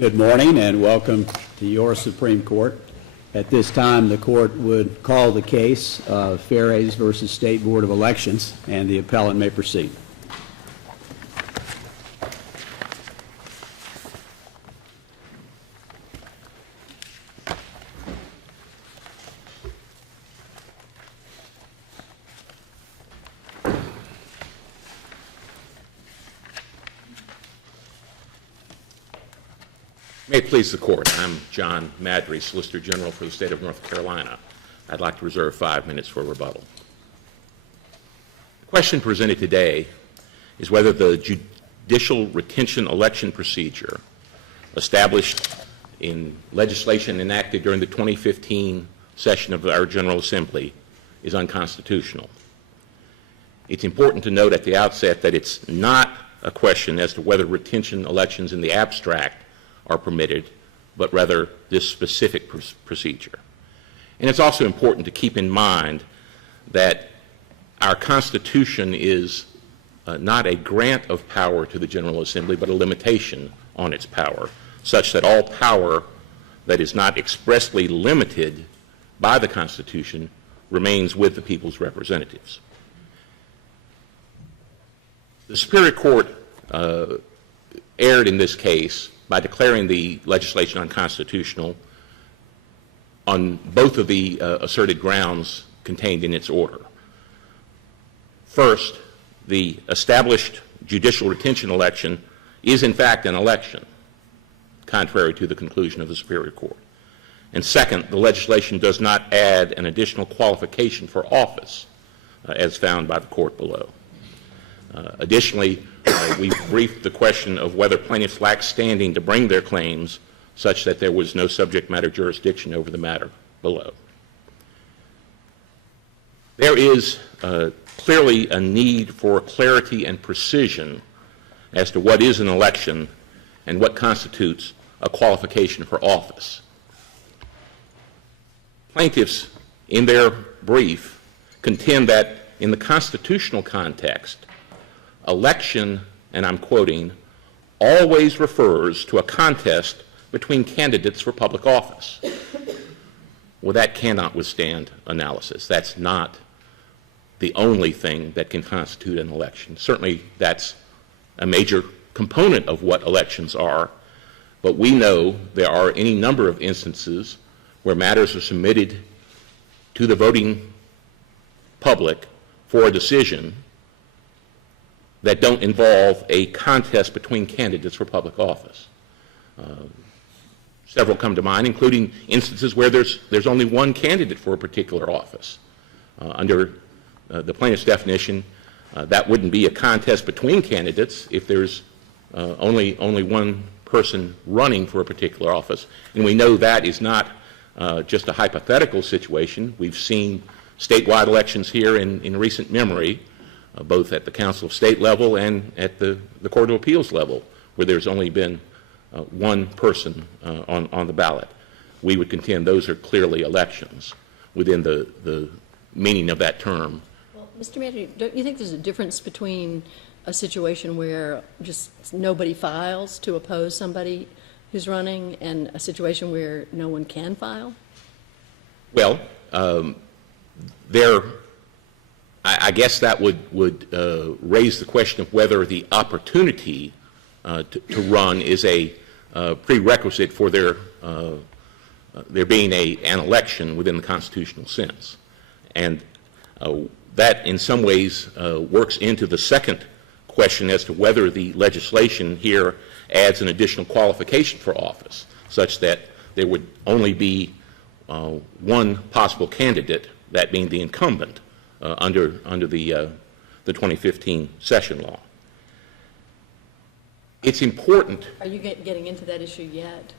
Good morning and welcome to your Supreme Court. At this time, the court would call the case of Ferrays versus State Board of Elections, and the appellant may proceed. May it please the Court, I'm John Madry, Solicitor General for the State of North Carolina. I'd like to reserve 5 minutes for rebuttal. The question presented today is whether the judicial retention election procedure established in legislation enacted during the 2015 session of our General Assembly is unconstitutional. It's important to note at the outset that it's not a question as to whether retention elections in the abstract are permitted, but rather this specific procedure. And it's also important to keep in mind that our Constitution is not a grant of power to the General Assembly, but a limitation on its power, such that all power that is not expressly limited by the Constitution remains with the people's representatives. The Superior Court erred in this case by declaring the legislation unconstitutional on both of the asserted grounds contained in its order. First, the established judicial retention election is in fact an election, contrary to the conclusion of the Superior Court. And second, the legislation does not add an additional qualification for office, as found by the court below. Additionally, we briefed the question of whether plaintiffs lack standing to bring their claims such that there was no subject matter jurisdiction over the matter below. There is clearly a need for clarity and precision as to what is an election and what constitutes a qualification for office. Plaintiffs, in their brief, contend that in the constitutional context, election, and I'm quoting, always refers to a contest between candidates for public office. Well, that cannot withstand analysis. That's not the only thing that can constitute an election. Certainly, that's a major component of what elections are, but we know there are any number of instances where matters are submitted to the voting public for a decision that don't involve a contest between candidates for public office. Several come to mind, including instances where there's only one candidate for a particular office. Under the plaintiff's definition, that wouldn't be a contest between candidates if there's only one person running for a particular office. And we know that is not just a hypothetical situation. We've seen statewide elections here in recent memory, both at the Council of State level and at the Court of Appeals level, where there's only been one person on the ballot. We would contend those are clearly elections within the meaning of that term. Well, Mr. Manager, don't you think there's a difference between a situation where just nobody files to oppose somebody who's running and a situation where no one can file? Well, I guess that would raise the question of whether the opportunity to run is a prerequisite for there being an election within the constitutional sense. And that in some ways works into the second question as to whether the legislation here adds an additional qualification for office, such that there would only be one possible candidate, that being the incumbent, under the 2015 session law. It's important. Are you getting into that issue yet?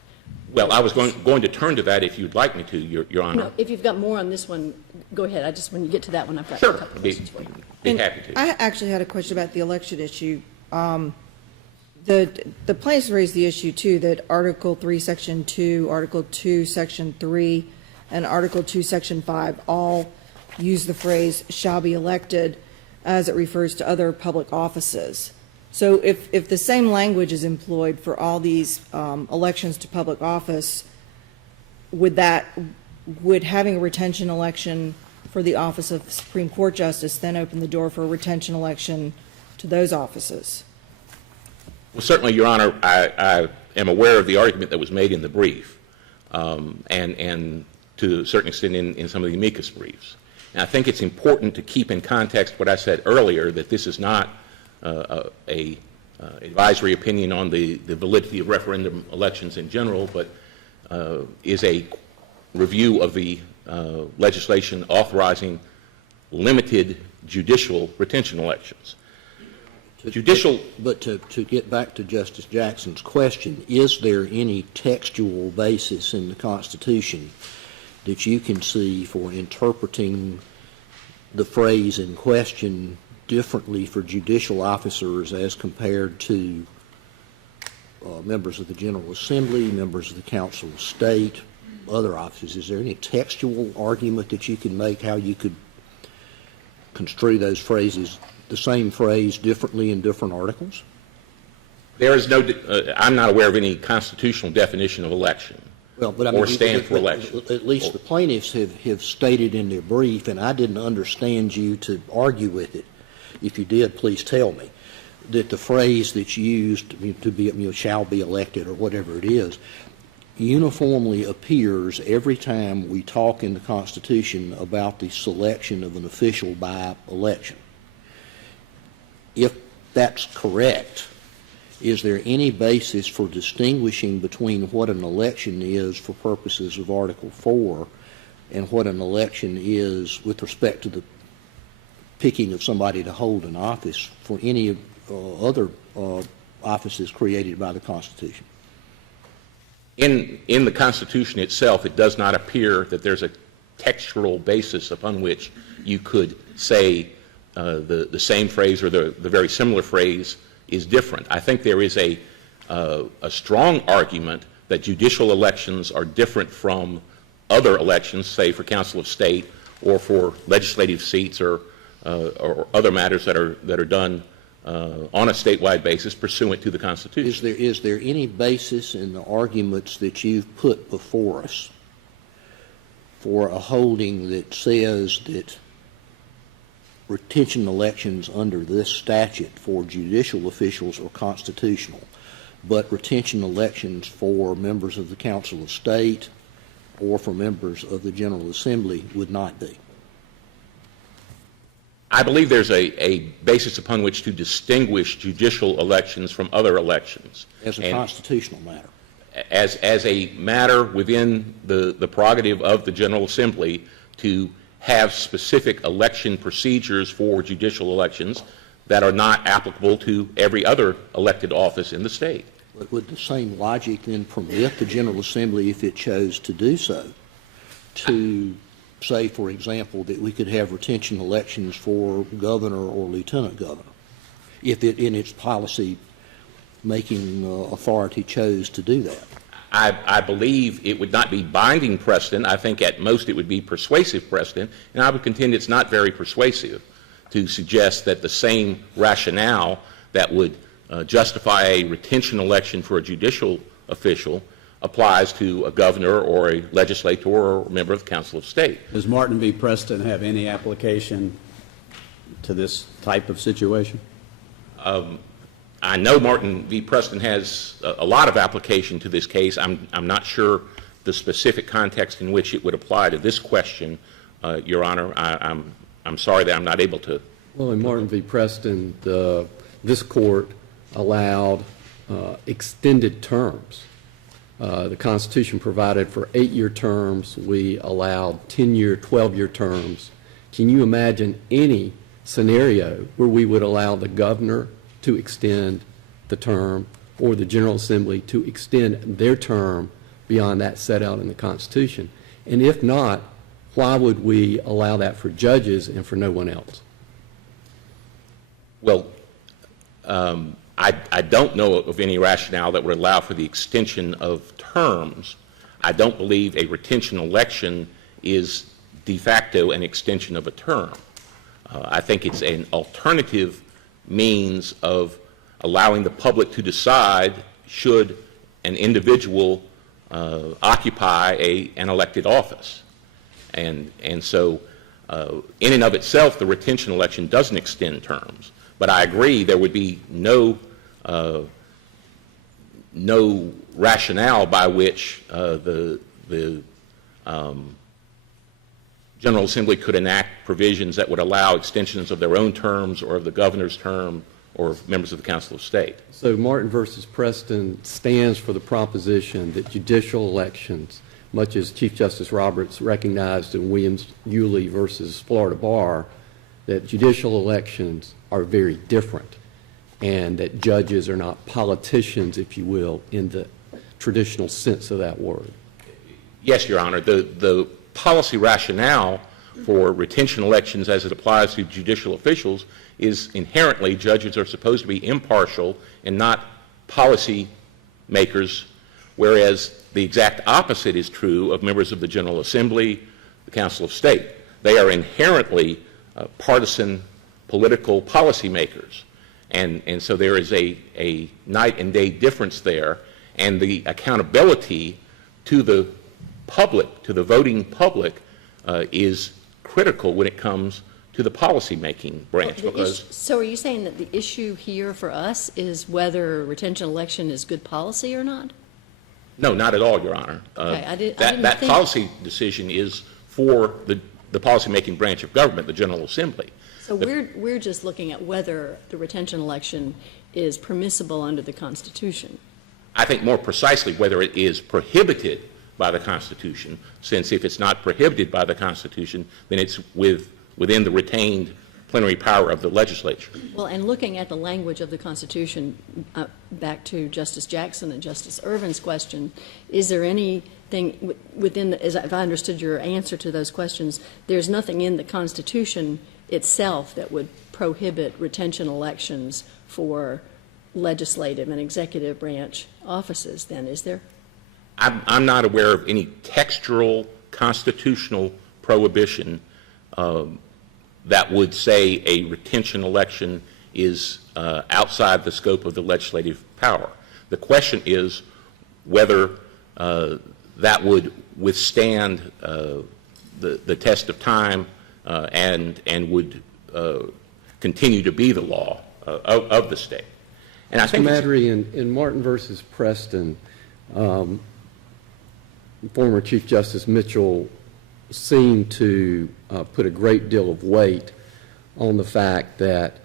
Well, I was going to turn to that if you'd like me to, Your Honor. No, if you've got more on this one, go ahead. When you get to that one, I've got Sure. a couple of questions for you. Be happy to. I actually had a question about the election issue. The plaintiffs raised the issue, too, that Article 3, Section 2, Article 2, Section 3, and Article 2, Section 5 all use the phrase shall be elected as it refers to other public offices. So if the same language is employed for all these elections to public office, would having a retention election for the office of Supreme Court Justice then open the door for a retention election to those offices? Well, certainly, Your Honor, I am aware of the argument that was made in the brief, and to a certain extent in some of the amicus briefs. And I think it's important to keep in context what I said earlier, that this is not a advisory opinion on the validity of referendum elections in general, but is a review of the legislation authorizing limited judicial retention elections. But to get back to Justice Jackson's question, is there any textual basis in the Constitution that you can see for interpreting the phrase in question differently for judicial officers as compared to members of the General Assembly, members of the Council of State, other offices? Is there any textual argument that you can make how you could construe those phrases, the same phrase, differently in different articles? There is no, I'm not aware of any constitutional definition of election. Well, but I mean, or stand for election. At least the plaintiffs have stated in their brief, and I didn't understand you to argue with it. If you did, please tell me, that the phrase that's used to be, shall be elected or whatever it is, uniformly appears every time we talk in the Constitution about the selection of an official by election. If that's correct, is there any basis for distinguishing between what an election is for purposes of Article 4 and what an election is with respect to the picking of somebody to hold an office for any other offices created by the Constitution? In the Constitution itself, it does not appear that there's a textual basis upon which you could say the same phrase or the very similar phrase is different. I think there is a strong argument that judicial elections are different from other elections, say for Council of State or for legislative seats or other matters that are done on a statewide basis pursuant to the Constitution. Is there any basis in the arguments that you've put before us for a holding that says that retention elections under this statute for judicial officials are constitutional, but retention elections for members of the Council of State or for members of the General Assembly would not be? I believe there's a basis upon which to distinguish judicial elections from other elections. As a constitutional matter? As a matter within the prerogative of the General Assembly to have specific election procedures for judicial elections that are not applicable to every other elected office in the state. But would the same logic then permit the General Assembly, if it chose to do so, to say, for example, that we could have retention elections for governor or lieutenant governor, if it, in its policy-making authority, chose to do that? I believe it would not be binding precedent. I think at most it would be persuasive precedent, and I would contend it's not very persuasive to suggest that the same rationale that would justify a retention election for a judicial official applies to a governor or a legislator or a member of the Council of State. Does Martin v. Preston have any application to this type of situation? I know Martin v. Preston has a lot of application to this case. I'm not sure the specific context in which it would apply to this question, Your Honor. I'm sorry that I'm not able to. Well, in Martin v. Preston, this court allowed extended terms. The Constitution provided for 8-year terms. We allowed 10-year, 12-year terms. Can you imagine any scenario where we would allow the governor to extend the term or the General Assembly to extend their term beyond that set out in the Constitution? And if not, why would we allow that for judges and for no one else? Well, I don't know of any rationale that would allow for the extension of terms. I don't believe a retention election is de facto an extension of a term. I think it's an alternative means of allowing the public to decide should an individual occupy an elected office. And so in and of itself, the retention election doesn't extend terms. But I agree there would be no rationale by which the General Assembly could enact provisions that would allow extensions of their own terms or of the governor's term or of members of the Council of State. So Martin versus Preston stands for the proposition that judicial elections, much as Chief Justice Roberts recognized in Williams-Yulee versus Florida Bar, that judicial elections are very different and that judges are not politicians, if you will, in the traditional sense of that word. Yes, Your Honor. The policy rationale for retention elections as it applies to judicial officials is inherently judges are supposed to be impartial and not policy makers, whereas the exact opposite is true of members of the General Assembly, the Council of State. They are inherently partisan political policy makers. And so there is a night and day difference there, and the accountability to the public, to the voting public, is critical when it comes to the policy-making branch. So are you saying that the issue here for us is whether retention election is good policy or not? No, not at all, Your Honor. Okay, that policy decision is for the policy-making branch of government, the General Assembly. So we're just looking at whether the retention election is permissible under the Constitution. I think more precisely whether it is prohibited by the Constitution, since if it's not prohibited by the Constitution, then it's within the retained plenary power of the legislature. Well, and looking at the language of the Constitution, back to Justice Jackson and Justice Irvin's question, is there anything within, as if I understood your answer to those questions, there's nothing in the Constitution itself that would prohibit retention elections for legislative and executive branch offices then, is there? I'm not aware of any textual constitutional prohibition that would say a retention election is outside the scope of the legislative power. The question is whether that would withstand the test of time and would continue to be the law of the state. And I think in Martin versus Preston, former Chief Justice Mitchell seemed to put a great deal of weight on the fact that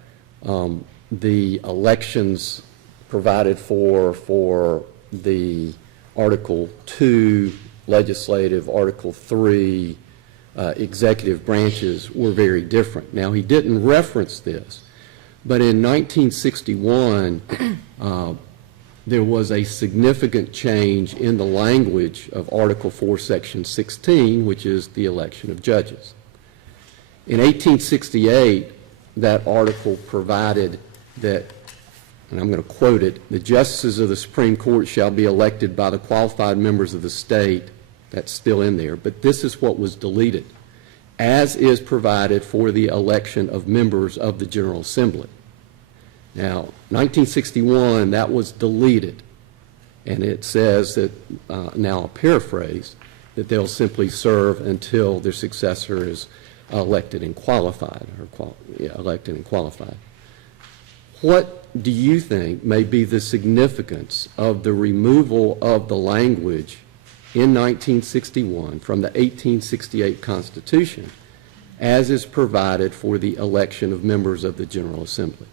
the elections provided for the Article 2 legislative, Article 3 executive branches were very different. Now, he didn't reference this, but in 1961, there was a significant change in the language of Article 4, Section 16, which is the election of judges. In 1868, that article provided that, and I'm going to quote it, the justices of the Supreme Court shall be elected by the qualified members of the state. That's still in there, but this is what was deleted, as is provided for the election of members of the General Assembly. Now, 1961, that was deleted, and it says that, now I'll paraphrase, that they'll simply serve until their successor is elected and qualified, elected and qualified. What do you think may be the significance of the removal of the language in 1961 from the 1868 Constitution as is provided for the election of members of the General Assembly?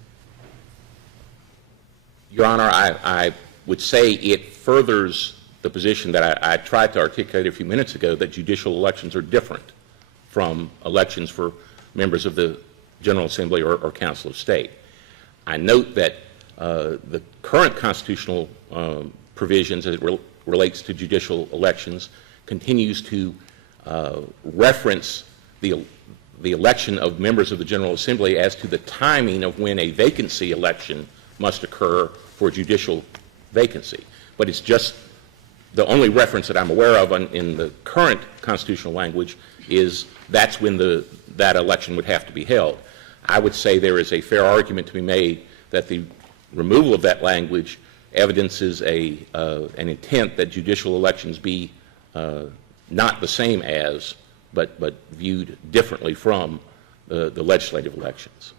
Your Honor, I would say it furthers the position that I tried to articulate a few minutes ago, that judicial elections are different from elections for members of the General Assembly or Council of State. I note that the current constitutional provisions as it relates to judicial elections continues to reference the election of members of the General Assembly as to the timing of when a vacancy election must occur for judicial vacancy. But it's just the only reference that I'm aware of in the current constitutional language is that's when that election would have to be held. I would say there is a fair argument to be made that the removal of that language evidences an intent that judicial elections be not the same as, but viewed differently from the legislative elections.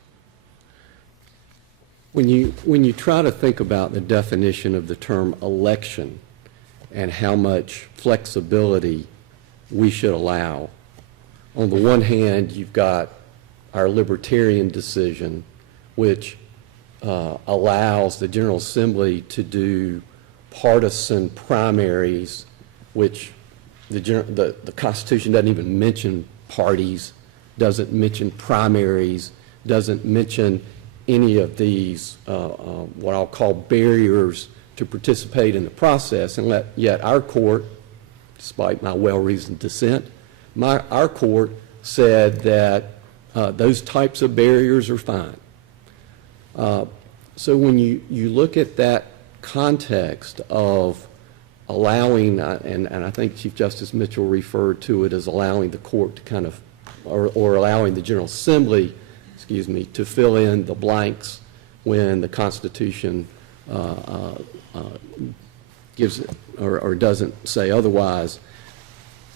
When you try to think about the definition of the term election and how much flexibility we should allow, on the one hand, you've got our libertarian decision, which allows the General Assembly to do partisan primaries, which the Constitution doesn't even mention parties, doesn't mention primaries, doesn't mention any of these, what I'll call barriers to participate in the process, and yet our court, despite my well-reasoned dissent, our court said that those types of barriers are fine. So when you look at that context of allowing, and I think Chief Justice Mitchell referred to it as allowing the court to kind of, or allowing the General Assembly, to fill in the blanks when the Constitution gives it or doesn't say otherwise.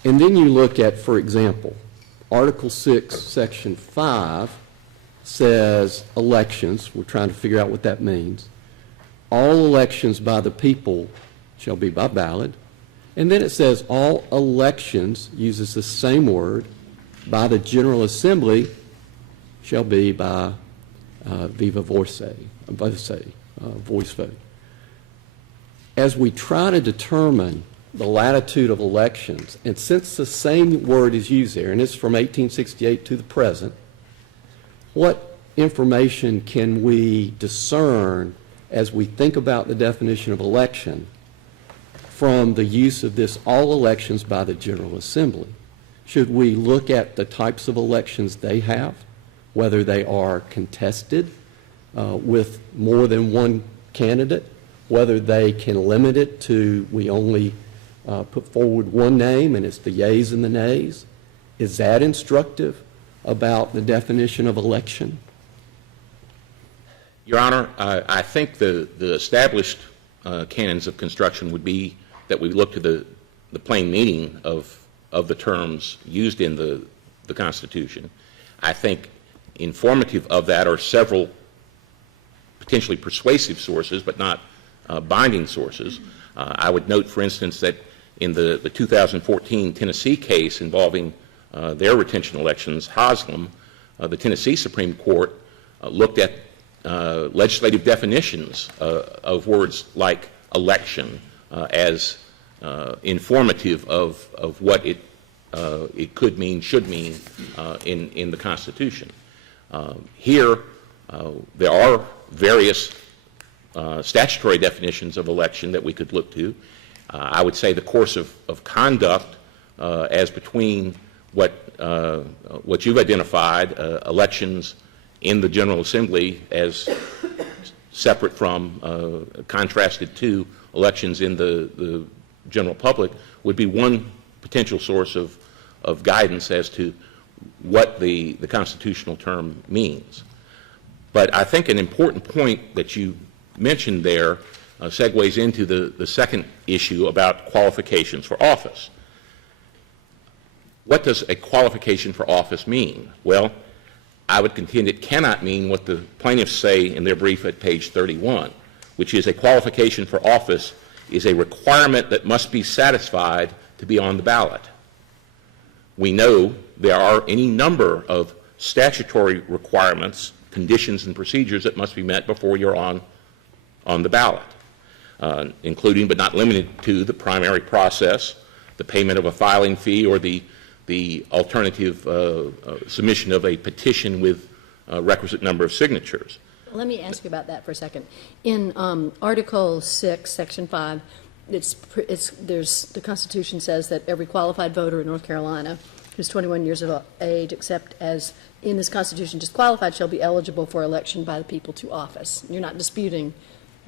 And then you look at, for example, Article 6, Section 5 says elections. We're trying to figure out what that means. All elections by the people shall be by ballot. And then it says all elections, uses the same word, by the General Assembly shall be by viva voce, voice vote. As we try to determine the latitude of elections, and since the same word is used there, and it's from 1868 to the present, what information can we discern as we think about the definition of election from the use of this all elections by the General Assembly? Should we look at the types of elections they have, whether they are contested with more than one candidate, whether they can limit it to we only put forward one name and it's the yeas and the nays? Is that instructive about the definition of election? Your Honor, I think the established canons of construction would be that we look to the plain meaning of the terms used in the Constitution. I think informative of that are several potentially persuasive sources, but not binding sources. I would note, for instance, that in the 2014 Tennessee case involving their retention elections, Haslam, the Tennessee Supreme Court looked at legislative definitions of words like election as informative of what it could mean, should mean in the Constitution. Here, there are various statutory definitions of election that we could look to. I would say the course of conduct as between what you've identified, elections in the General Assembly as separate from, contrasted to elections in the general public, would be one potential source of guidance as to what the constitutional term means. But I think an important point that you mentioned there segues into the second issue about qualifications for office. What does a qualification for office mean? Well, I would contend it cannot mean what the plaintiffs say in their brief at page 31, which is a qualification for office is a requirement that must be satisfied to be on the ballot. We know there are any number of statutory requirements, conditions, and procedures that must be met before you're on the ballot, including but not limited to the primary process, the payment of a filing fee, or the alternative submission of a petition with a requisite number of signatures. Let me ask you about that for a second. In Article 6, Section 5, the Constitution says that every qualified voter in North Carolina who's 21 years of age, except as in this Constitution disqualified, shall be eligible for election by the people to office. You're not disputing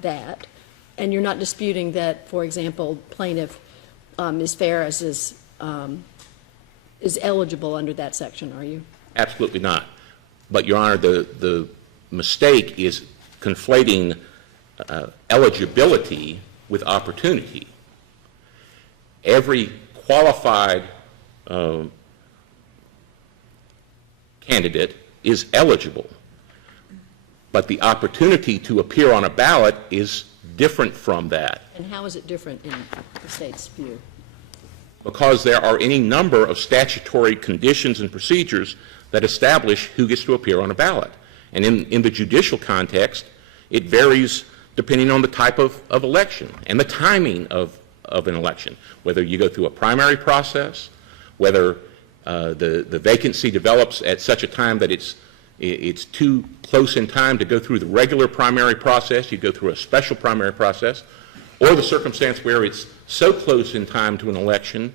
that. And you're not disputing that, for example, plaintiff Ms. Ferris is eligible under that section, are you? Absolutely not. But, Your Honor, the mistake is conflating eligibility with opportunity. Every qualified candidate is eligible, but the opportunity to appear on a ballot is different from that, And how is it different in the state's view? because there are any number of statutory conditions and procedures that establish who gets to appear on a ballot. And in the judicial context, it varies depending on the type of election and the timing of an election, whether you go through a primary process, whether the vacancy develops at such a time that it's too close in time to go through the regular primary process, you go through a special primary process, or the circumstance where it's so close in time to an election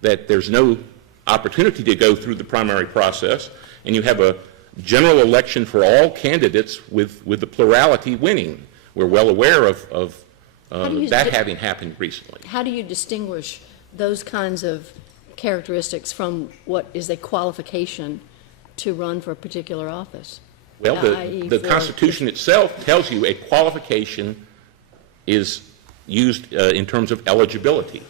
that there's no opportunity to go through the primary process, and you have a general election for all candidates with the plurality winning. We're well aware of that having happened recently. How do you distinguish those kinds of characteristics from what is a qualification to run for a particular office? Well, i.e. the for- Constitution itself tells you a qualification is used in terms of eligibility.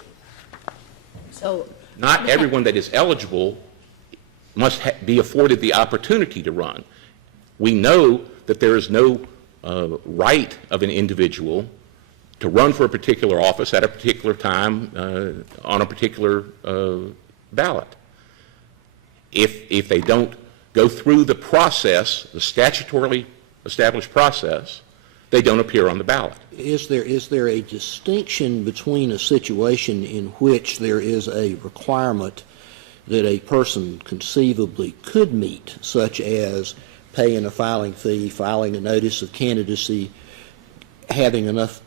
So, Not everyone that is eligible must be afforded the opportunity to run. We know that there is no right of an individual to run for a particular office at a particular time on a particular ballot. If they don't go through the process, the statutorily established process, they don't appear on the ballot. Is there a distinction between a situation in which there is a requirement that a person conceivably could meet, such as paying a filing fee, filing a notice of candidacy, having enough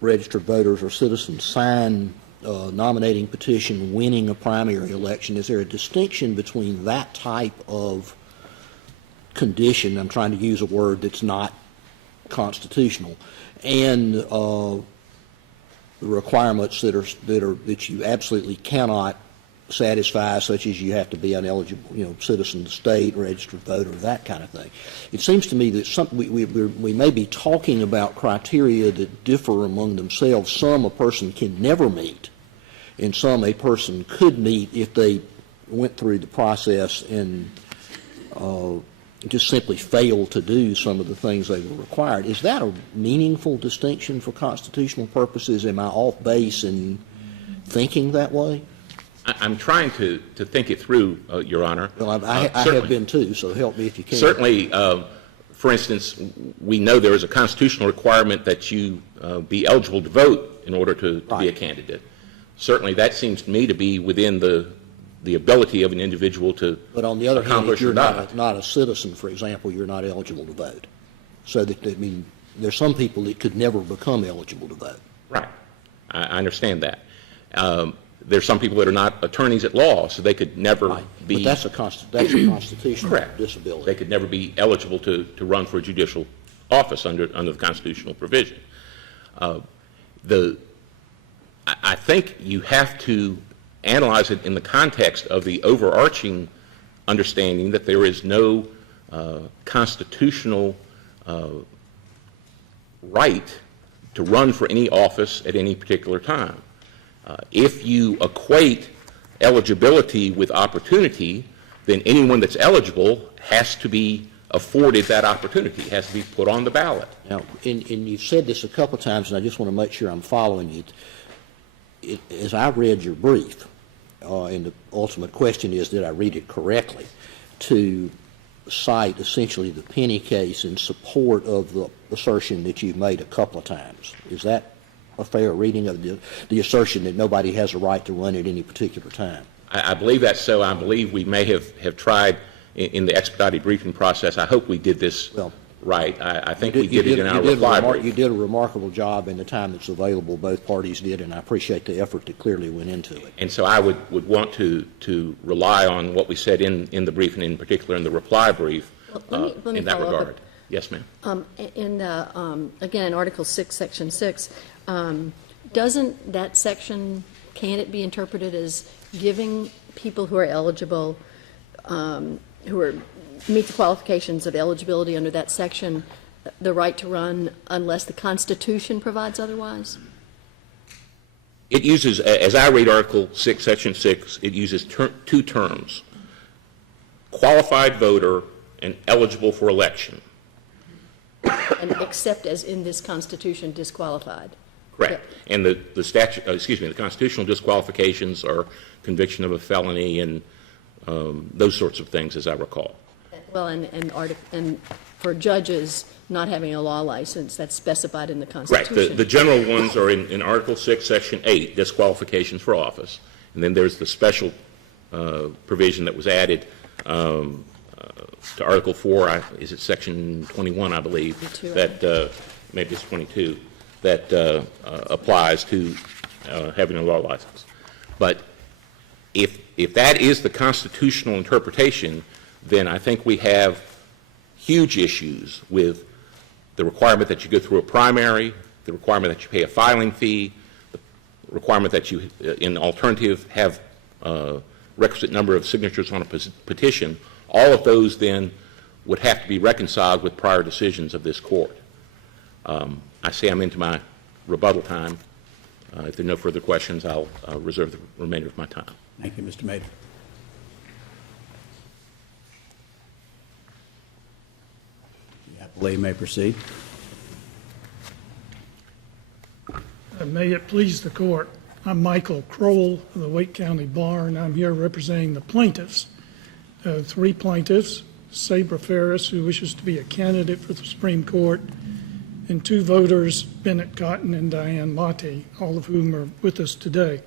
registered voters or citizens sign a nominating petition, winning a primary election? Is there a distinction between that type of condition, I'm trying to use a word that's not constitutional, and the requirements that you absolutely cannot satisfy, such as you have to be an eligible, citizen of the state, registered voter, that kind of thing? It seems to me that we may be talking about criteria that differ among themselves. Some a person can never meet, and some a person could meet if they went through the process and just simply failed to do some of the things they were required. Is that a meaningful distinction for constitutional purposes? Am I off base in thinking that way? I'm trying to think it through, Your Honor. Well, I have been too, so help me if you can. Certainly, for instance, we know there is a constitutional requirement that you be eligible to vote in order to be a candidate. Certainly, that seems to me to be within the ability of an individual to But on the other hand, if accomplish you're or not. not a citizen, for example, you're not eligible to vote. So there's some people that could never become eligible to vote. Right. I understand that. There's some people that are not attorneys at law, so they could never be. But that's a constitutional Correct. disability. They could never be eligible to run for a judicial office under the constitutional provision. I think you have to analyze it in the context of the overarching understanding that there is no constitutional right to run for any office at any particular time. If you equate eligibility with opportunity, then anyone that's eligible has to be afforded that opportunity, has to be put on the ballot. Now, and you've said this a couple of times, and I just want to make sure I'm following you. As I read your brief, and the ultimate question is, did I read it correctly, to cite essentially the Penny case in support of the assertion that you've made a couple of times. Is that a fair reading of the assertion that nobody has a right to run at any particular time? I believe that's so. I believe we may have tried in the expedited briefing process. I hope we did this right. I think we did it in our reply brief. You did a remarkable job in the time that's available. Both parties did, and I appreciate the effort that clearly went into it. And so I would want to rely on what we said in the brief, and in particular in the reply brief, let me in that follow up. regard. Yes, ma'am. Again, in Article 6, Section 6, doesn't that section, can it be interpreted as giving people who are eligible, meet the qualifications of eligibility under that section, the right to run unless the Constitution provides otherwise? It uses, as I read Article 6, Section 6, it uses two terms, qualified voter and eligible for election. And except as in this Constitution disqualified? Correct. And the statute, the constitutional disqualifications are conviction of a felony and those sorts of things, as I recall. Well, and for judges not having a law license, that's specified in the Constitution. Right. The general ones are in Article 6, Section 8, disqualifications for office. And then there's the special provision that was added to Article 4, is it Section 21, I believe, 22, that maybe it's 22, that applies to having a law license. But if that is the constitutional interpretation, then I think we have huge issues with the requirement that you go through a primary, the requirement that you pay a filing fee, the requirement that you, in alternative, have a requisite number of signatures on a petition. All of those then would have to be reconciled with prior decisions of this court. I say I'm into my rebuttal time. If there are no further questions, I'll reserve the remainder of my time. Thank you, Mr. Mader. The appellee may proceed. May it please the court, I'm Michael Kroll of the Wake County Bar, and I'm here representing the plaintiffs. Three plaintiffs, Sabra Ferris, who wishes to be a candidate for the Supreme Court, and two voters, Bennett Cotton and Diane Motti, all of whom are with us today.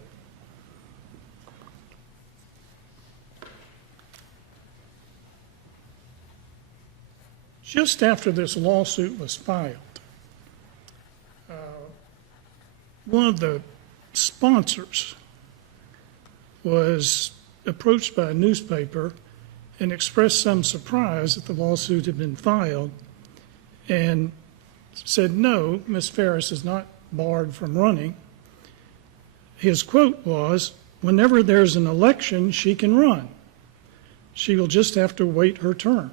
Just after this lawsuit was filed, one of the sponsors was approached by a newspaper and expressed some surprise that the lawsuit had been filed and said, no, Ms. Ferris is not barred from running. His quote was, whenever there's an election, she can run. She will just have to wait her turn.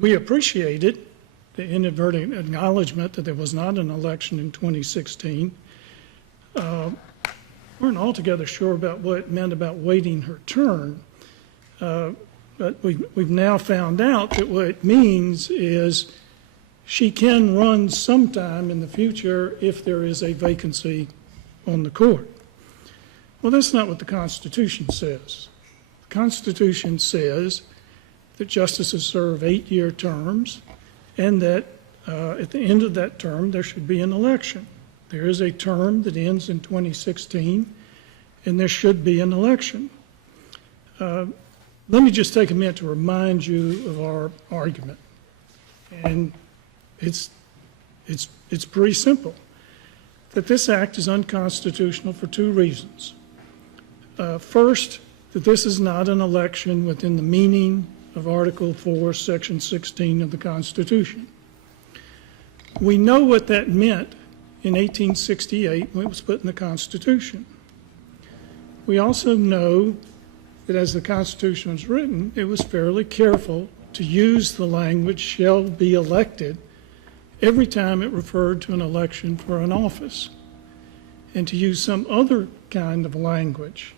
We appreciated the inadvertent acknowledgement that there was not an election in 2016. Weren't altogether sure about what it meant about waiting her turn, but we've now found out that what it means is she can run sometime in the future if there is a vacancy on the court. Well, that's not what the Constitution says. The Constitution says that justices serve 8-year terms and that at the end of that term there should be an election. There is a term that ends in 2016 and there should be an election. Let me just take a minute to remind you of our argument. And it's pretty simple. That this act is unconstitutional for two reasons. First, that this is not an election within the meaning of Article 4, Section 16 of the Constitution. We know what that meant in 1868 when it was put in the Constitution. We also know that as the Constitution was written, it was fairly careful to use the language shall be elected every time it referred to an election for an office, and to use some other kind of language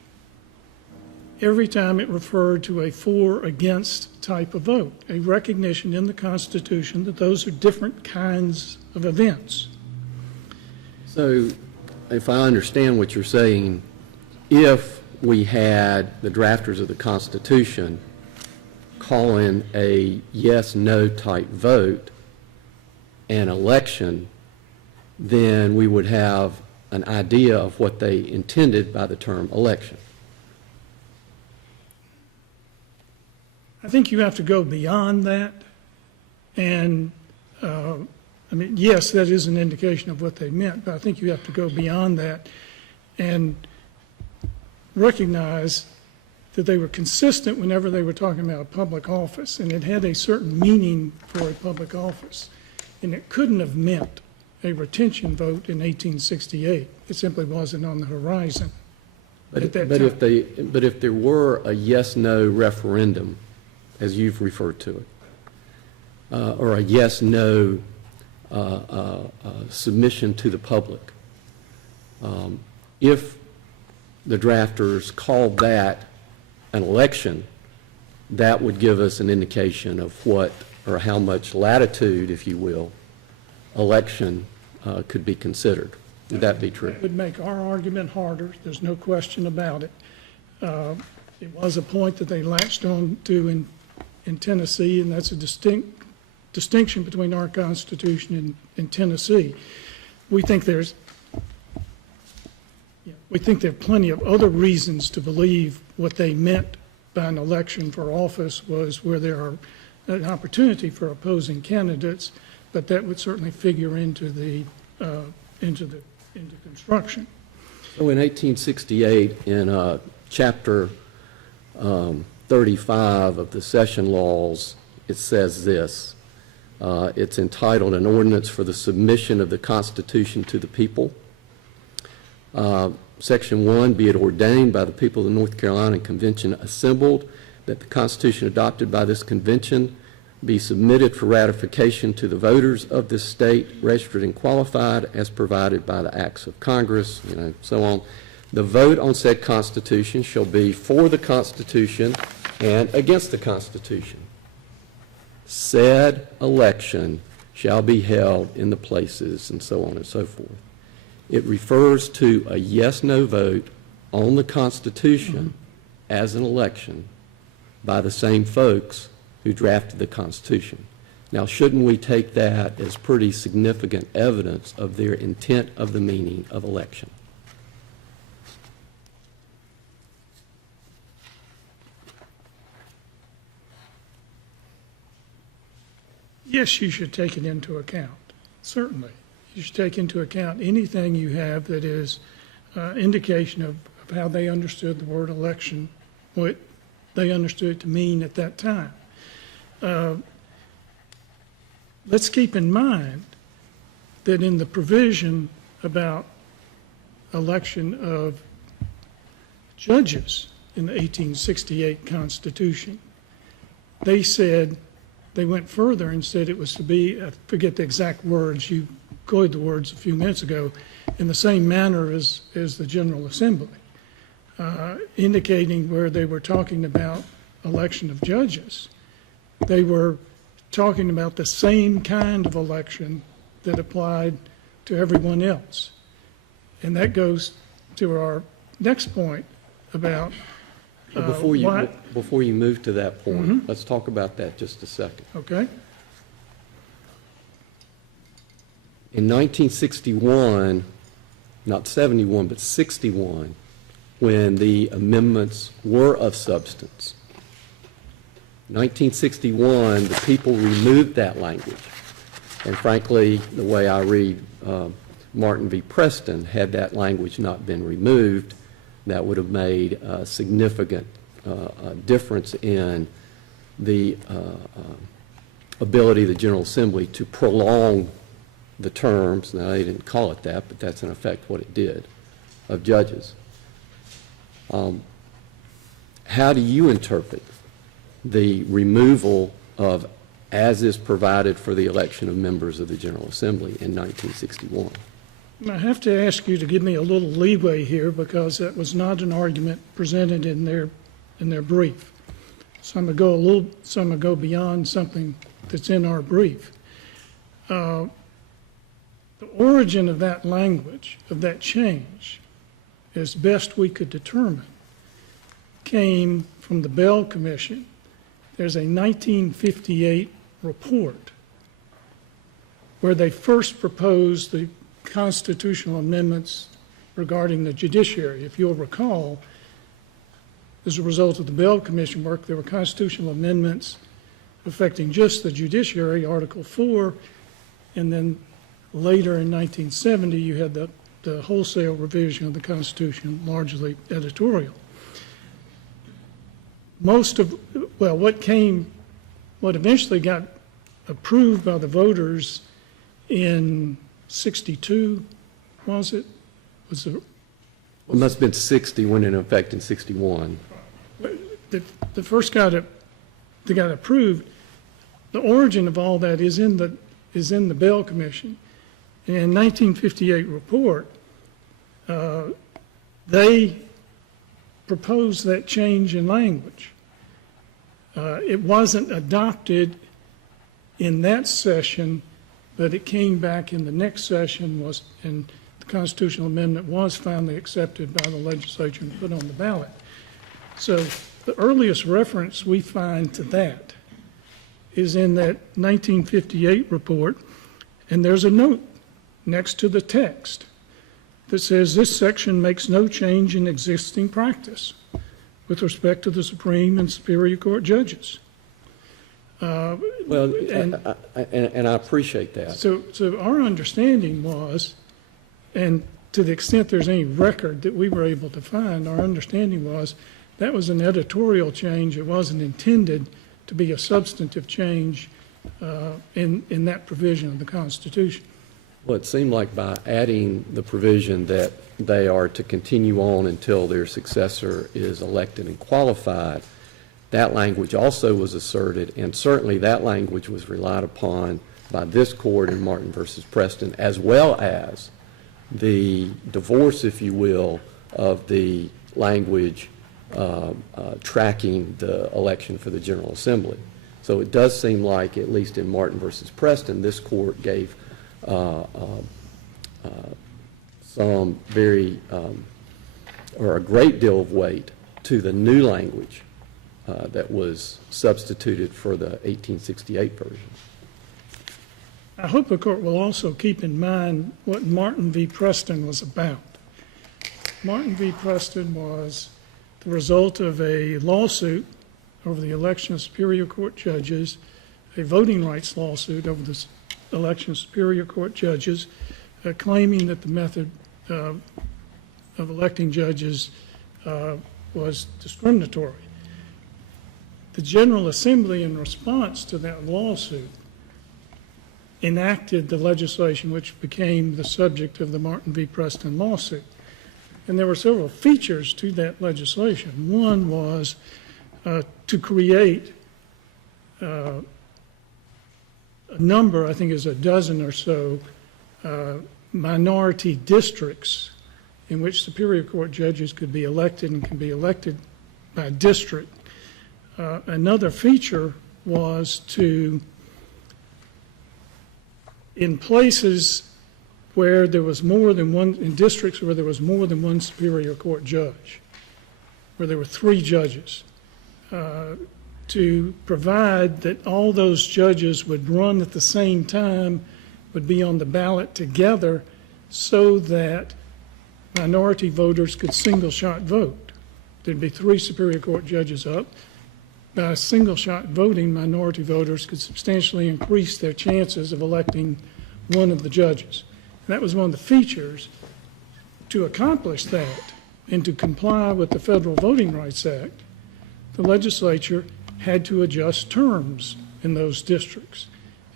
every time it referred to a for or against type of vote, a recognition in the Constitution that those are different kinds of events. So if I understand what you're saying, if we had the drafters of the Constitution calling a yes-no type vote an election, then we would have an idea of what they intended by the term election. I think you have to go beyond that, and yes, that is an indication of what they meant, but I think you have to go beyond that and recognize that they were consistent whenever they were talking about a public office, and it had a certain meaning for a public office, and it couldn't have meant a retention vote in 1868. It simply wasn't on the horizon at that time. But if there were a yes-no referendum, as you've referred to it, or a yes/no submission to the public. If the drafters called that an election, that would give us an indication of what, or how much latitude, if you will, election could be considered. Would that be true? It would make our argument harder, there's no question about it. It was a point that they latched on to in Tennessee, and that's a distinction between our Constitution and Tennessee. We think there are plenty of other reasons to believe what they meant by an election for office was where there are an opportunity for opposing candidates, but that would certainly figure into construction. So in 1868, in Chapter 35 of the Session Laws, it says this. It's entitled An Ordinance for the Submission of the Constitution to the People. Section 1, be it ordained by the people of the North Carolina Convention assembled that the Constitution adopted by this convention be submitted for ratification to the voters of this state, registered and qualified as provided by the acts of Congress, so on. The vote on said Constitution shall be for the Constitution and against the Constitution. Said election shall be held in the places, and so on and so forth. It refers to a yes/no vote on the Constitution as an election by the same folks who drafted the Constitution. Now, shouldn't we take that as pretty significant evidence of their intent of the meaning of election? Yes, you should take it into account, certainly. You should take into account anything you have that is indication of how they understood the word election, what they understood it to mean at that time. Let's keep in mind that in the provision about election of judges in the 1868 Constitution, they went further and said it was to be, I forget the exact words, you quoted the words a few minutes ago, in the same manner as the General Assembly, indicating where they were talking about election of judges. They were talking about the same kind of election that applied to everyone else. And that goes to our next point about Before you move to that point, let's talk about that just a second. Okay. In 1961, not 71, but 61, when the amendments were of substance, 1961, the people removed that language. And frankly, the way I read Martin v. Preston, had that language not been removed, that would have made a significant difference in the ability of the General Assembly to prolong the terms. Now, they didn't call it that, but that's in effect what it did, of judges. How do you interpret the removal of as is provided for the election of members of the General Assembly in 1961? I have to ask you to give me a little leeway here because that was not an argument presented in their brief. So I'm going to go beyond something that's in our brief. The origin of that language, of that change, as best we could determine, came from the Bell Commission. There's a 1958 report where they first proposed the constitutional amendments regarding the judiciary. If you'll recall, as a result of the Bell Commission work, there were constitutional amendments affecting just the judiciary, Article 4, and then later in 1970 you had the wholesale revision of the Constitution, largely editorial. What eventually got approved by the voters in 62, was it? It must have been 60, went into effect in 61. The first that got approved the origin of all that is in the Bell Commission. And in 1958 report, they proposed that change in language. It wasn't adopted in that session, but it came back in the next session, and the constitutional amendment was finally accepted by the legislature and put on the ballot. So the earliest reference we find to that is in that 1958 report, and there's a note next to the text that says this section makes no change in existing practice with respect to the Supreme and Superior Court judges. Well, and I appreciate that. So our understanding was, and to the extent there's any record that we were able to find, our understanding was that was an editorial change. It wasn't intended to be a substantive change in that provision of the Constitution. Well, it seemed like by adding the provision that they are to continue on until their successor is elected and qualified, that language also was asserted, and certainly that language was relied upon by this court in Martin versus Preston, as well as the divorce, if you will, of the language tracking the election for the General Assembly. So it does seem like, at least in Martin versus Preston, this court gave some or a great deal of weight to the new language that was substituted for the 1868 version. I hope the court will also keep in mind what Martin v. Preston was about. Martin v. Preston was the result of a lawsuit over the election of Superior Court judges, a voting rights lawsuit over the election of Superior Court judges, claiming that the method of electing judges was discriminatory. The General Assembly, in response to that lawsuit, enacted the legislation which became the subject of the Martin v. Preston lawsuit. And there were several features to that legislation. One was to create a number, I think it was a dozen or so, minority districts in which Superior Court judges could be elected and can be elected by district. Another feature was to, in places where there was more than one, in districts where there was more than one Superior Court judge, where there were 3 judges, to provide that all those judges would run at the same time, would be on the ballot together, so that minority voters could single-shot vote. There'd be 3 Superior Court judges up. By single-shot voting, minority voters could substantially increase their chances of electing one of the judges. And that was one of the features. To accomplish that and to comply with the Federal Voting Rights Act, the legislature had to adjust terms in those districts.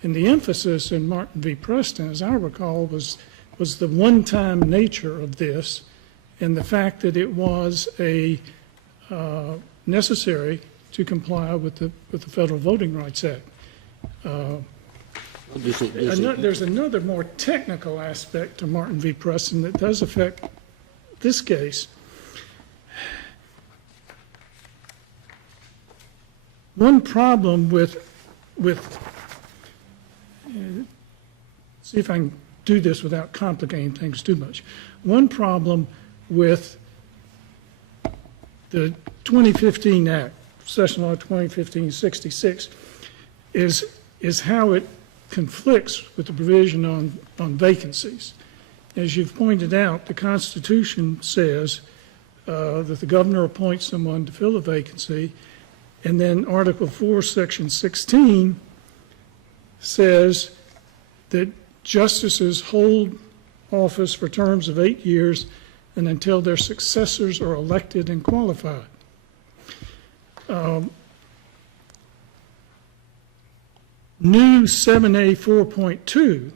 And the emphasis in Martin v. Preston, as I recall, was the one-time nature of this and the fact that it was necessary to comply with the Federal Voting Rights Act. There's another more technical aspect to Martin v. Preston that does affect this case. One problem see if I can do this without complicating things too much. One problem with the 2015 Act, Session Law 2015-66, is how it conflicts with the provision on vacancies. As you've pointed out, the Constitution says that the governor appoints someone to fill a vacancy, and then Article 4, Section 16 says that justices hold office for terms of 8 years and until their successors are elected and qualified. New 7A 4.2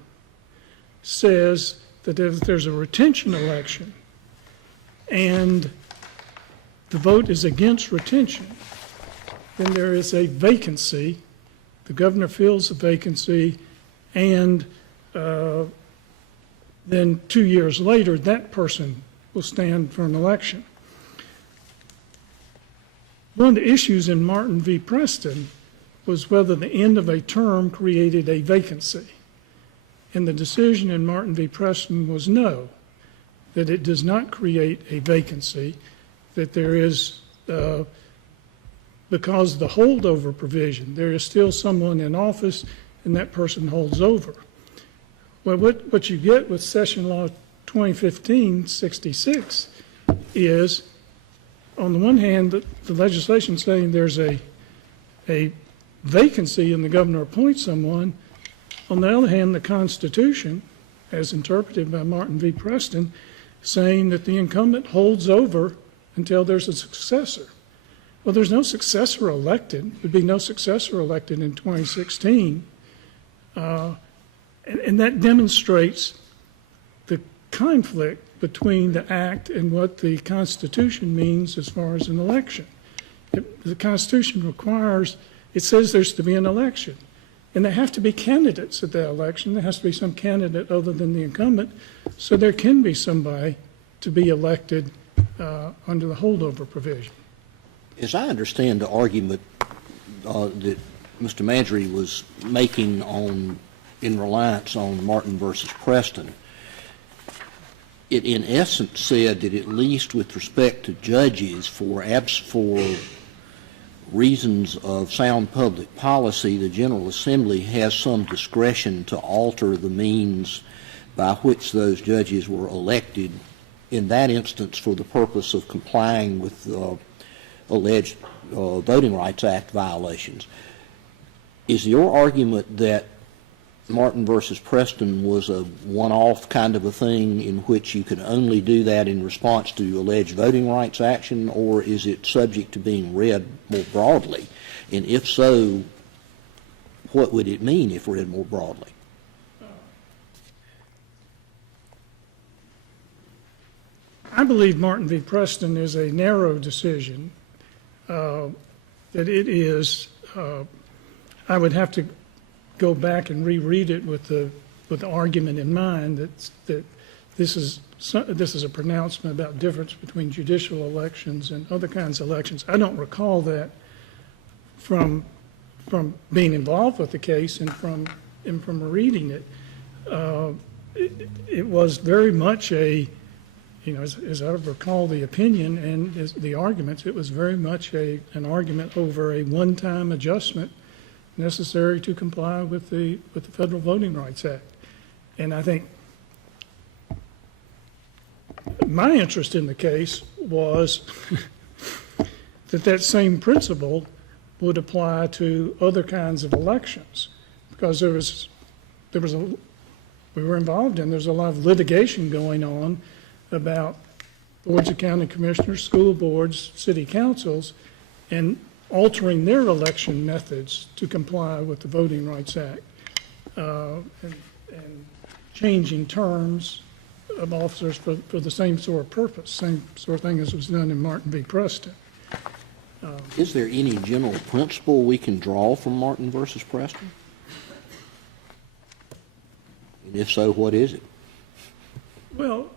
says that if there's a retention election and the vote is against retention, then there is a vacancy the governor fills the vacancy, and then 2 years later, that person will stand for an election. One of the issues in Martin v. Preston was whether the end of a term created a vacancy. And the decision in Martin v. Preston was no, that it does not create a vacancy, that there is, because of the holdover provision, there is still someone in office and that person holds over. Well, what you get with Session Law 2015-66 is, on the one hand, the legislation saying there's a vacancy and the governor appoints someone. On the other hand, the Constitution, as interpreted by Martin v. Preston, saying that the incumbent holds over until there's a successor. Well, there's no successor elected. There'd be no successor elected in 2016. And that demonstrates the conflict between the act and what the Constitution means as far as an election. The Constitution requires, it says there's to be an election. And there have to be candidates at that election. There has to be some candidate other than the incumbent. So there can be somebody to be elected under the holdover provision. As I understand the argument that Mr. Madry was making in reliance on Martin versus Preston, it in essence said that at least with respect to judges, for reasons of sound public policy, the General Assembly has some discretion to alter the means by which those judges were elected, in that instance for the purpose of complying with alleged Voting Rights Act violations. Is your argument that Martin versus Preston was a one-off kind of a thing in which you could only do that in response to alleged voting rights action, or is it subject to being read more broadly? And if so, what would it mean if read more broadly? I believe Martin v. Preston is a narrow decision, that it is, I would have to go back and reread it with the argument in mind that this is a pronouncement about difference between judicial elections and other kinds of elections. I don't recall that from being involved with the case and from reading it. It was very much as I recall the opinion and the arguments, it was very much an argument over a one-time adjustment necessary to comply with the Federal Voting Rights Act. And I think my interest in the case was that same principle would apply to other kinds of elections, because we were involved in, there's a lot of litigation going on about boards of county commissioners, school boards, city councils, and altering their election methods to comply with the Voting Rights Act, and changing terms of officers for the same sort of purpose, same sort of thing as was done in Martin v. Preston. Is there any general principle we can draw from Martin versus Preston? And if so, what is it? Well,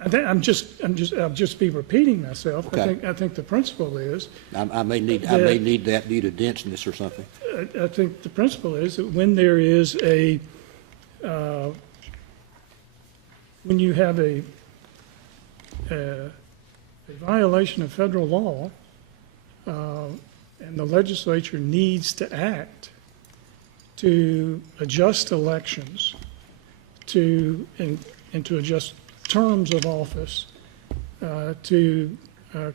I'll just be repeating myself. Okay. I think the principle is. I may need that due to denseness or something. I think the principle is that when there is when you have a violation of federal law, and the legislature needs to act to adjust elections and to adjust terms of office to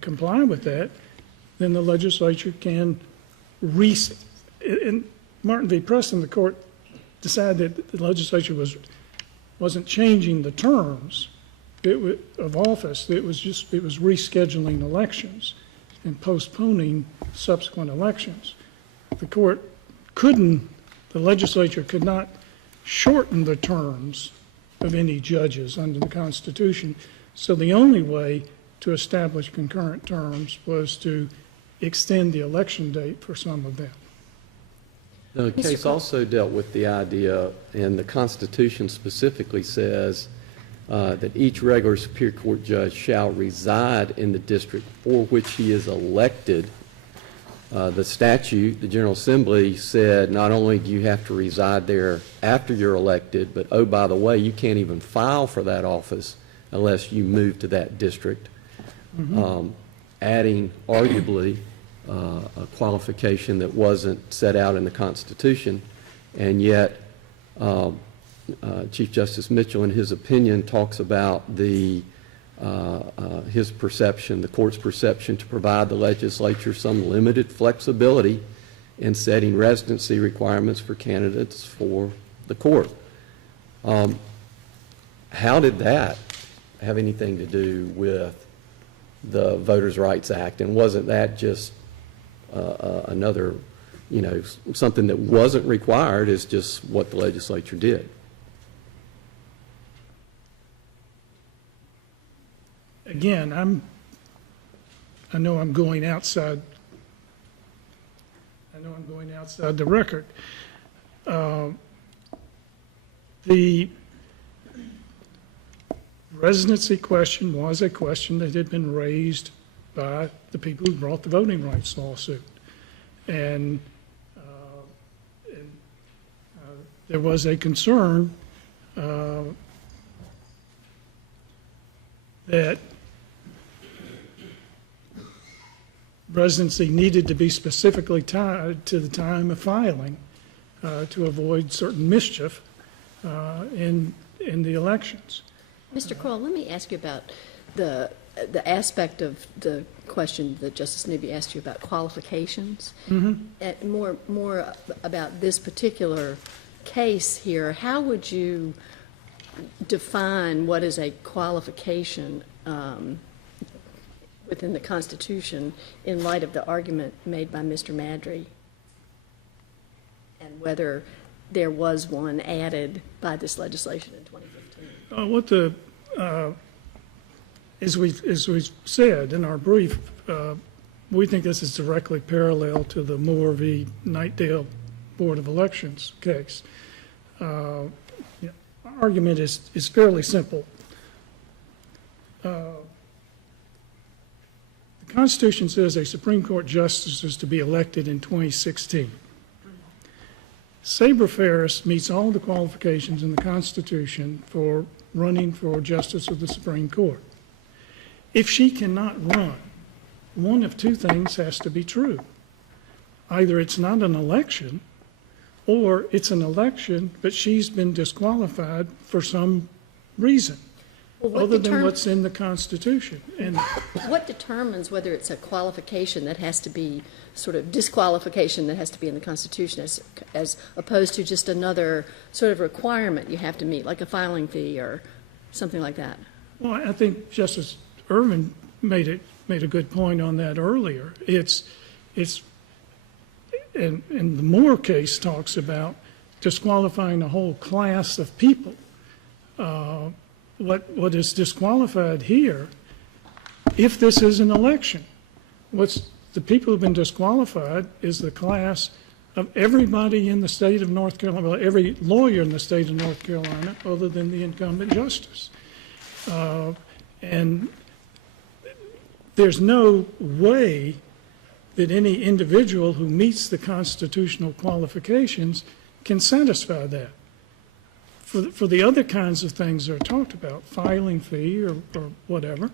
comply with that, then the legislature can in Martin v. Preston, the court decided that the legislature wasn't changing the terms of office. It was rescheduling elections and postponing subsequent elections. The legislature could not shorten the terms of any judges under the Constitution. So the only way to establish concurrent terms was to extend the election date for some of them. The case also dealt with the idea, and the Constitution specifically says that each regular Superior Court judge shall reside in the district for which he is elected. The statute, the General Assembly said not only do you have to reside there after you're elected, but, oh, by the way, you can't even file for that office unless you move to that district, adding arguably a qualification that wasn't set out in the Constitution. And yet Chief Justice Mitchell, in his opinion, talks about his perception, the court's perception, to provide the legislature some limited flexibility in setting residency requirements for candidates for the court. How did that have anything to do with the Voters' Rights Act? And wasn't that just another, something that wasn't required, is just what the legislature did? Again, I know I'm going outside the record. The residency question was a question that had been raised by the people who brought the voting rights lawsuit. And there was a concern that residency needed to be specifically tied to the time of filing to avoid certain mischief in the elections. Mr. Kroll, let me ask you about the aspect of the question that Justice Newby asked you about qualifications. More about this particular case here. How would you define what is a qualification within the Constitution in light of the argument made by Mr. Madry, and whether there was one added by this legislation in 2015? As we said in our brief, we think this is directly parallel to the Moore v. Knightdale Board of Elections case. Our argument is fairly simple. The Constitution says a Supreme Court justice is to be elected in 2016. Sabra Ferris meets all the qualifications in the Constitution for running for Justice of the Supreme Court. If she cannot run, one of two things has to be true. Either it's not an election, or it's an election, but she's been disqualified for some reason, other than what's in the Constitution. And what determines whether it's a qualification that has to be sort of disqualification that has to be in the Constitution as opposed to just another sort of requirement you have to meet, like a filing fee or something like that? Well, I think Justice Irvin made a good point on that earlier. And the Moore case talks about disqualifying a whole class of people. What is disqualified here, if this is an election, the people who have been disqualified is the class of everybody in the state of North Carolina, well, every lawyer in the state of North Carolina, other than the incumbent justice. And there's no way that any individual who meets the constitutional qualifications can satisfy that. For the other kinds of things that are talked about, filing fee or whatever,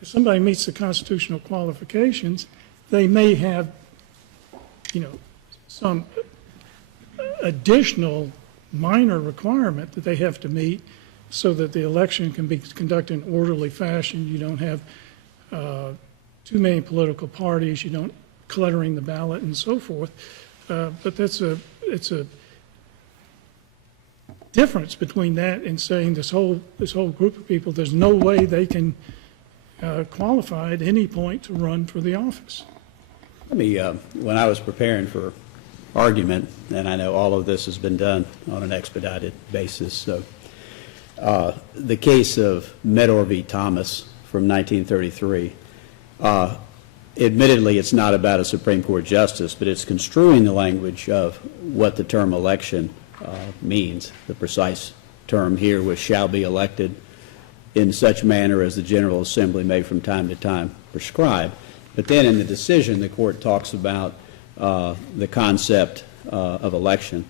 if somebody meets the constitutional qualifications, they may have, some additional minor requirement that they have to meet so that the election can be conducted in orderly fashion. You don't have too many political parties, you don't cluttering the ballot and so forth. But it's a difference between that and saying this whole group of people, there's no way they can qualify at any point to run for the office. Let me, when I was preparing for argument, and I know all of this has been done on an expedited basis, so the case of Medor v. Thomas from 1933, admittedly, it's not about a Supreme Court justice, but it's construing the language of what the term election means. The precise term here was shall be elected in such manner as the General Assembly may from time to time prescribe. But then in the decision, the court talks about the concept of election.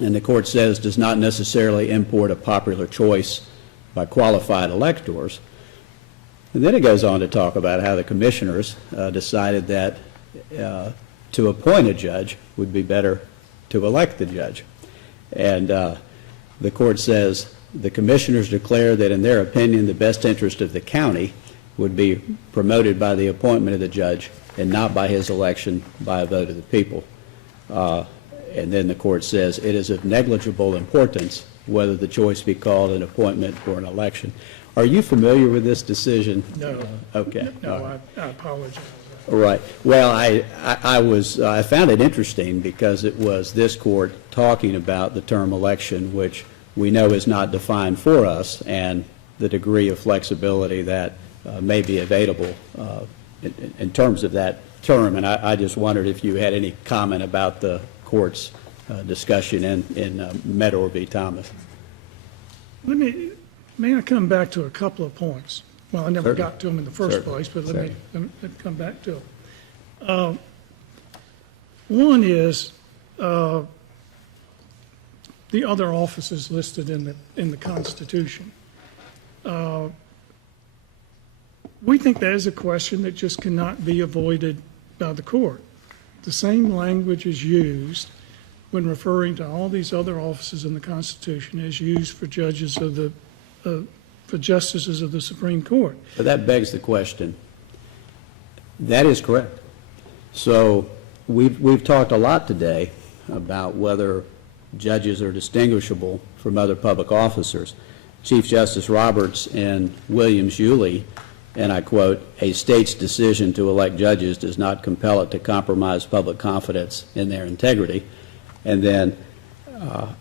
And the court says does not necessarily import a popular choice by qualified electors. And then it goes on to talk about how the commissioners decided that to appoint a judge would be better to elect the judge. And the court says the commissioners declare that in their opinion the best interest of the county would be promoted by the appointment of the judge and not by his election by a vote of the people. And then the court says it is of negligible importance whether the choice be called an appointment or an election. Are you familiar with this decision? No. Okay. No, I apologize. Right. Well, I found it interesting because it was this court talking about the term election, which we know is not defined for us, and the degree of flexibility that may be available in terms of that term. And I just wondered if you had any comment about the court's discussion in Medor v. Thomas. May I come back to a couple of points? Well, I never Certainly. got to them in the first Certainly. place, but let me come back to them. One is the other offices listed in the Constitution. We think that is a question that just cannot be avoided by the court. The same language is used when referring to all these other offices in the Constitution as used for judges of the for justices of the Supreme Court. But that begs the question. That is correct. So we've talked a lot today about whether judges are distinguishable from other public officers. Chief Justice Roberts and Williams-Yulee, and I quote, "A state's decision to elect judges does not compel it to compromise public confidence in their integrity." And then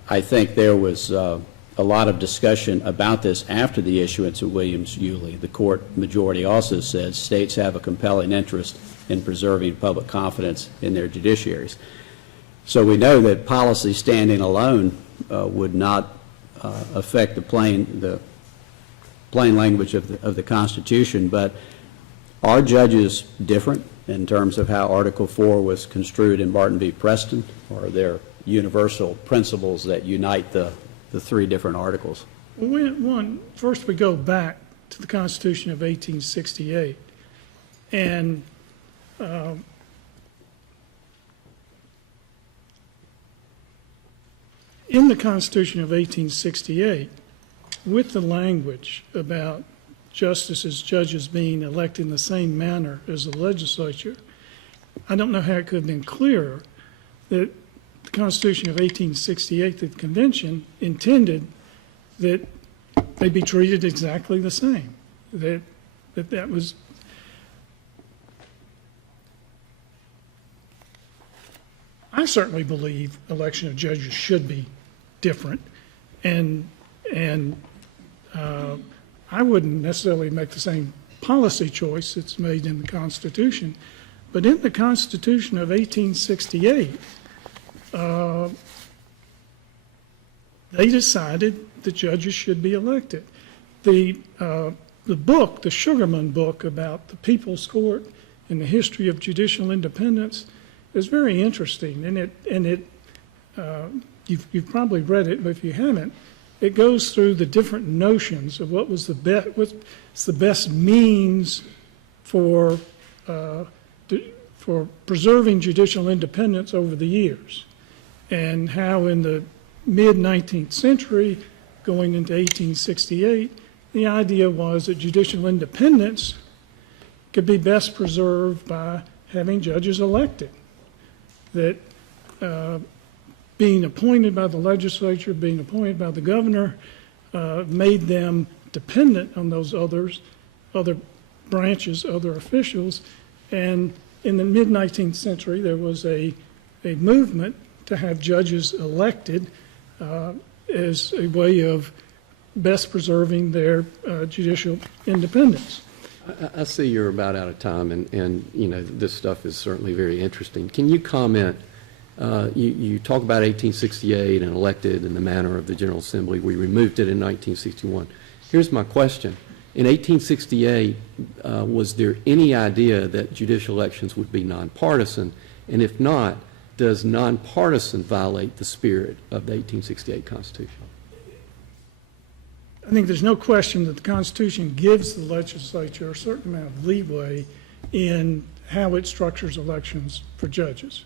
I think there was a lot of discussion about this after the issuance of Williams-Yulee. The court majority also said states have a compelling interest in preserving public confidence in their judiciaries. So we know that policy standing alone would not affect the plain language of the Constitution, but are judges different in terms of how Article 4 was construed in Barton v. Preston, or are there universal principles that unite the three different articles? Well, first we go back to the Constitution of 1868, and in the Constitution of 1868, with the language about judges being elected in the same manner as the legislature, I don't know how it could have been clearer that the Constitution of 1868, the convention, intended that they be treated exactly the same. That was. I certainly believe election of judges should be different, and I wouldn't necessarily make the same policy choice that's made in the Constitution, but in the Constitution of 1868, they decided that judges should be elected. The book, the Sugarman book about the People's Court and the history of judicial independence, is very interesting, and you've probably read it, but if you haven't, it goes through the different notions of what's the best means for preserving judicial independence over the years, and how in the mid-19th century, going into 1868, the idea was that judicial independence could be best preserved by having judges elected, that being appointed by the legislature, being appointed by the governor, made them dependent on those other branches, other officials. And in the mid-19th century, there was a movement to have judges elected as a way of best preserving their judicial independence. I see you're about out of time, and you know, this stuff is certainly very interesting. Can you comment, you talk about 1868 and elected in the manner of the General Assembly. We removed it in 1961. Here's my question. In 1868, was there any idea that judicial elections would be nonpartisan? And if not, does nonpartisan violate the spirit of the 1868 Constitution? I think there's no question that the Constitution gives the legislature a certain amount of leeway in how it structures elections for judges.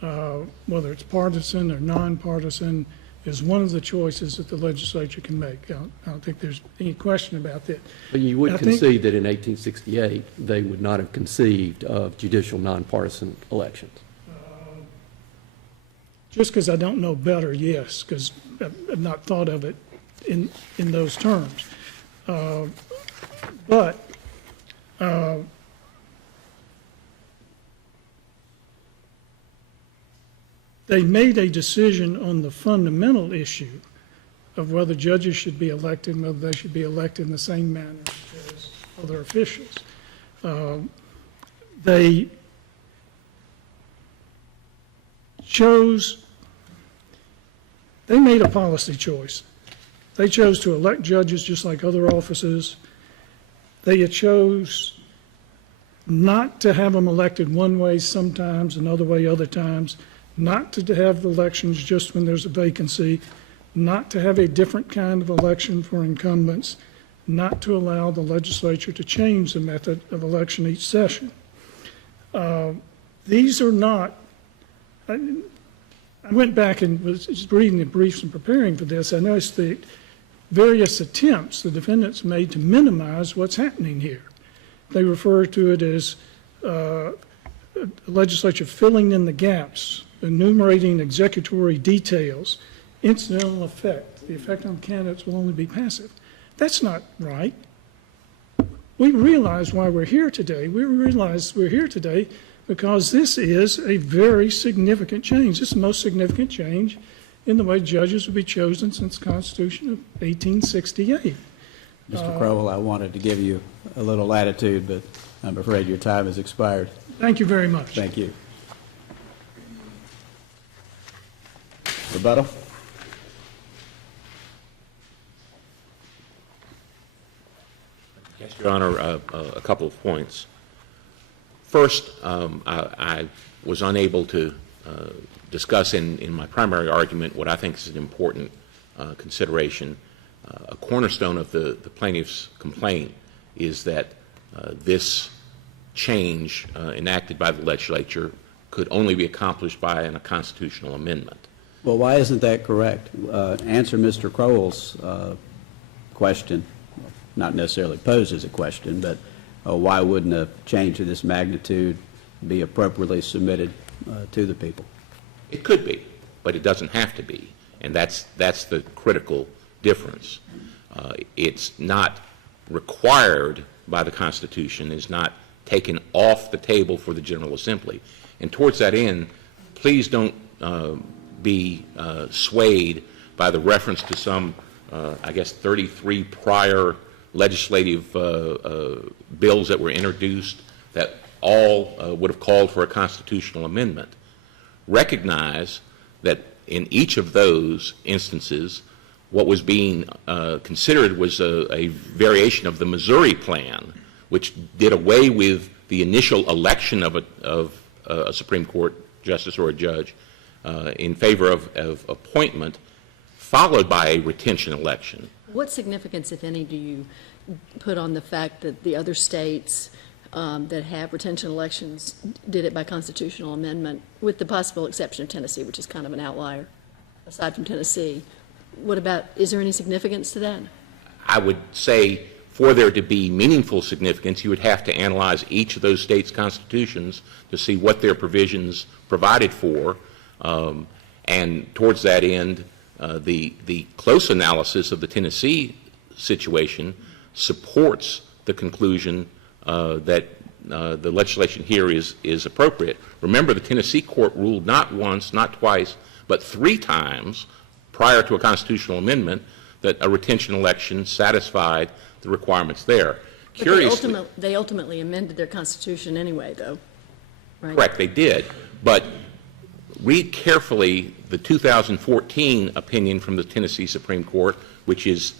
Whether it's partisan or nonpartisan is one of the choices that the legislature can make. I don't think there's any question about that. But you would concede that in 1868 they would not have conceived of judicial nonpartisan elections? Just because I don't know better, yes, because I've not thought of it in those terms. But they made a decision on the fundamental issue of whether judges should be elected and whether they should be elected in the same manner as other officials. They made a policy choice. They chose to elect judges just like other offices. They chose not to have them elected one way sometimes, another way other times, not to have the elections just when there's a vacancy, not to have a different kind of election for incumbents, not to allow the legislature to change the method of election each session. These are not, I went back and was reading the briefs and preparing for this. I noticed the various attempts the defendants made to minimize what's happening here. They refer to it as the legislature filling in the gaps, enumerating executory details, incidental effect. The effect on candidates will only be passive. That's not right. We realize why we're here today. We realize we're here today because this is a very significant change. This is the most significant change in the way judges will be chosen since the Constitution of 1868. Mr. Crowell, I wanted to give you a little latitude, but I'm afraid your time has expired. Thank you very much. Thank you. Rebuttal? Yes, Your Honor, a couple of points. First, I was unable to discuss in my primary argument what I think is an important consideration. A cornerstone of the plaintiff's complaint is that this change enacted by the legislature could only be accomplished by a constitutional amendment. Well, why isn't that correct? Answer Mr. Crowell's question, not necessarily posed as a question, but why wouldn't a change of this magnitude be appropriately submitted to the people? It could be, but it doesn't have to be, and that's the critical difference. It's not required by the Constitution, is not taken off the table for the General Assembly. And towards that end, please don't be swayed by the reference to some, 33 prior legislative bills that were introduced that all would have called for a constitutional amendment. Recognize that in each of those instances, what was being considered was a variation of the Missouri plan, which did away with the initial election of a Supreme Court justice or a judge in favor of appointment, followed by a retention election. What significance, if any, do you put on the fact that the other states that have retention elections did it by constitutional amendment, with the possible exception of Tennessee, which is kind of an outlier, aside from Tennessee? What about, is there any significance to that? I would say for there to be meaningful significance, you would have to analyze each of those states' constitutions to see what their provisions provided for, and towards that end, the close analysis of the Tennessee situation supports the conclusion that the legislation here is appropriate. Remember, the Tennessee court ruled not once, not twice, but 3 times prior to a constitutional amendment that a retention election satisfied the requirements there. But Curiously, they ultimately amended their constitution anyway, though, right? correct, they did, but read carefully the 2014 opinion from the Tennessee Supreme Court, which is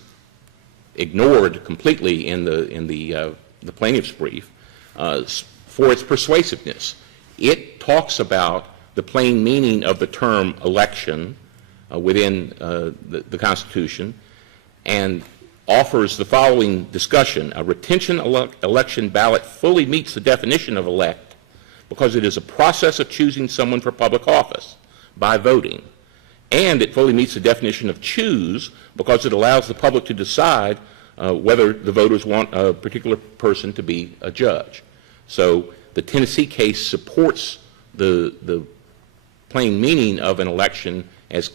ignored completely in the plaintiff's brief, for its persuasiveness. It talks about the plain meaning of the term election within the Constitution and offers the following discussion. A retention election ballot fully meets the definition of elect because it is a process of choosing someone for public office by voting. And it fully meets the definition of choose because it allows the public to decide whether the voters want a particular person to be a judge. So the Tennessee case supports the plain meaning of an election as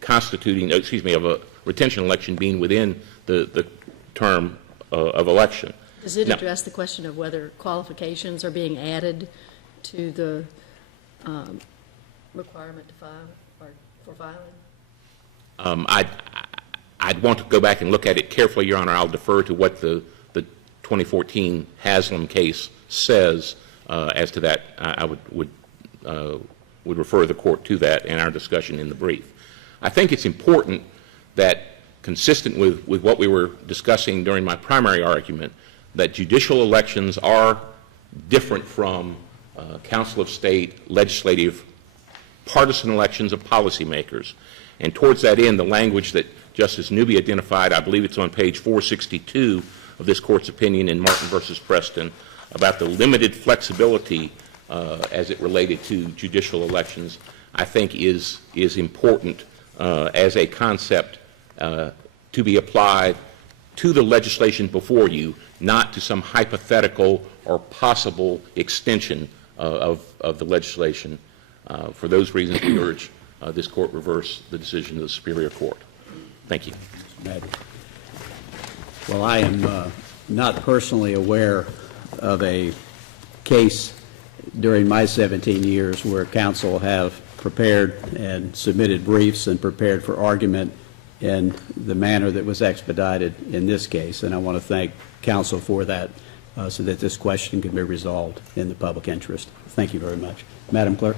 constituting, of a retention election being within the term of election. Does it Now, address the question of whether qualifications are being added to the requirement to file or for filing? I'd want to go back and look at it carefully, Your Honor. I'll defer to what the 2014 Haslam case says as to that. I would refer the court to that in our discussion in the brief. I think it's important that, consistent with what we were discussing during my primary argument, that judicial elections are different from Council of State, legislative, partisan elections of policymakers. And towards that end, the language that Justice Newby identified, I believe it's on page 462 of this court's opinion in Martin versus Preston, about the limited flexibility as it related to judicial elections, I think is important as a concept to be applied to the legislation before you, not to some hypothetical or possible extension of the legislation. For those reasons, we urge this court reverse the decision of the Superior Court. Thank you. Well, I am not personally aware of a case during my 17 years where counsel have prepared and submitted briefs and prepared for argument in the manner that was expedited in this case. And I want to thank counsel for that so that this question can be resolved in the public interest. Thank you very much. Madam Clerk.